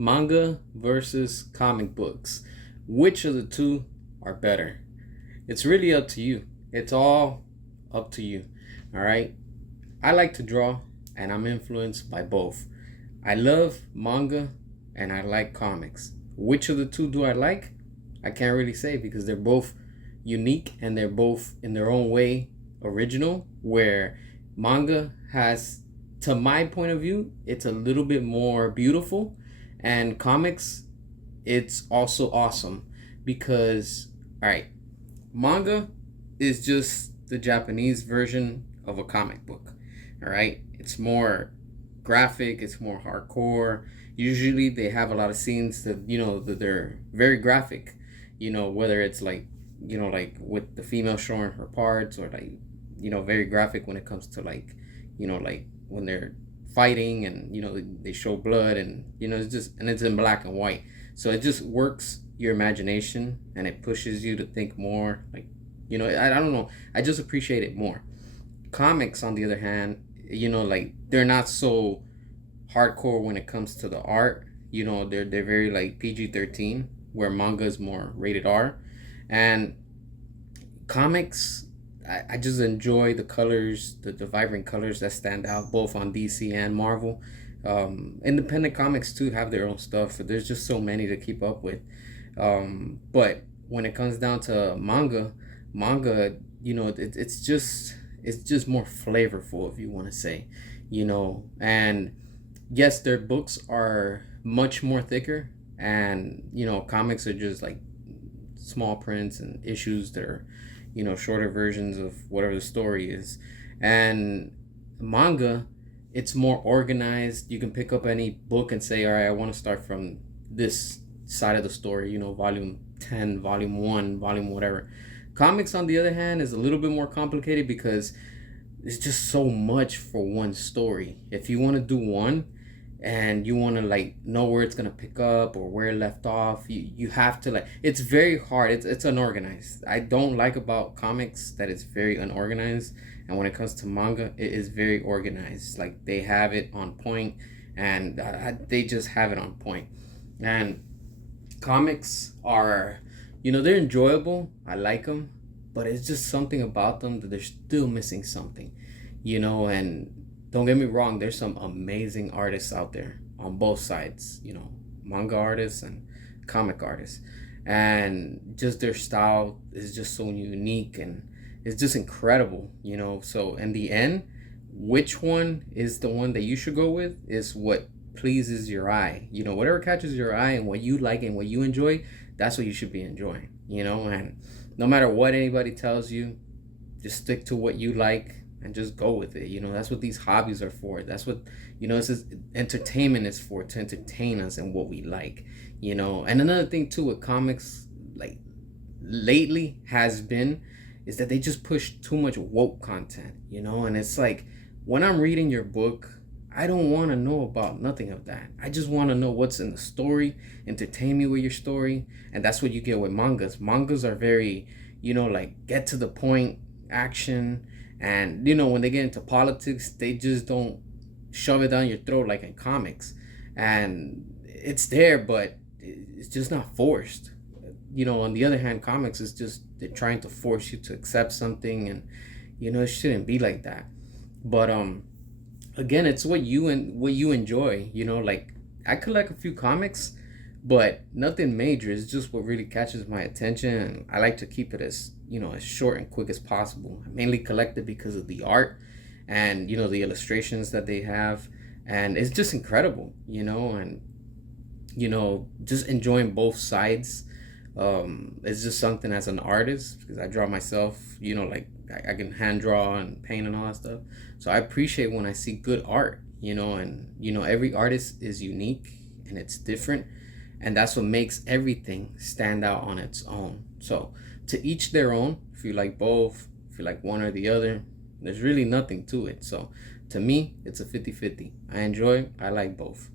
Manga versus comic books. Which of the two are better? It's really up to you. It's all up to you. All right. I like to draw and I'm influenced by both. I love manga and I like comics. Which of the two do I like? I can't really say because they're both unique and they're both in their own way original. Where manga has, to my point of view, it's a little bit more beautiful, and comics, it's also awesome because, all right, manga is just the Japanese version of a comic book. All right, it's more graphic, it's more hardcore. Usually they have a lot of scenes that that they're very graphic. Whether it's like like with the female showing her parts, or like very graphic when it comes to like like when they're fighting, and they show blood, and it's just, and it's in black and white, so it just works your imagination and it pushes you to think more, like I don't know, I just appreciate it more. Comics, on the other hand, like they're not so hardcore when it comes to the art. They're very like PG-13, where manga is more rated R. And comics, I just enjoy the colors, the vibrant colors that stand out both on DC and Marvel. Independent comics too have their own stuff. There's just so many to keep up with. But when it comes down to manga, it's just more flavorful, if you want to say, and yes, their books are much more thicker, and comics are just like small prints and issues that are shorter versions of whatever the story is. And manga, it's more organized. You can pick up any book and say, all right, I want to start from this side of the story, volume 10, volume 1, volume whatever. Comics, on the other hand, is a little bit more complicated because it's just so much for one story. If you want to do one and you want to like know where it's going to pick up or where it left off, you have to, like, it's very hard. It's unorganized. I don't like about comics that it's very unorganized, and when it comes to manga, it is very organized. Like, they have it on point, and they just have it on point. And comics are, they're enjoyable. I like them, but it's just something about them that they're still missing something, and don't get me wrong, there's some amazing artists out there on both sides, manga artists and comic artists. And just their style is just so unique and it's just incredible, So in the end, which one is the one that you should go with is what pleases your eye. Whatever catches your eye and what you like and what you enjoy, that's what you should be enjoying, and no matter what anybody tells you, just stick to what you like and just go with it. That's what these hobbies are for. That's what, this is, entertainment is for, to entertain us and what we like. And another thing too with comics, like lately has been, is that they just push too much woke content, and it's like, when I'm reading your book, I don't want to know about nothing of that. I just want to know what's in the story, entertain me with your story. And that's what you get with mangas. Mangas are very, like, get to the point, action. And, when they get into politics, they just don't shove it down your throat like in comics. And it's there, but it's just not forced. On the other hand, comics is just, they're trying to force you to accept something. And, it shouldn't be like that. But, again, it's what you enjoy. Like, I collect a few comics, but nothing major. It's just what really catches my attention, and I like to keep it as as short and quick as possible. I mainly collect it because of the art and the illustrations that they have, and it's just incredible. And just enjoying both sides. It's just something, as an artist, because I draw myself, like I can hand draw and paint and all that stuff. So I appreciate when I see good art, and every artist is unique and it's different, and that's what makes everything stand out on its own. So to each their own. If you like both, if you like one or the other, there's really nothing to it. So to me, it's a 50-50. I enjoy, I like both.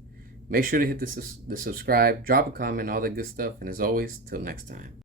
Make sure to hit the subscribe, drop a comment, all that good stuff. And as always, till next time.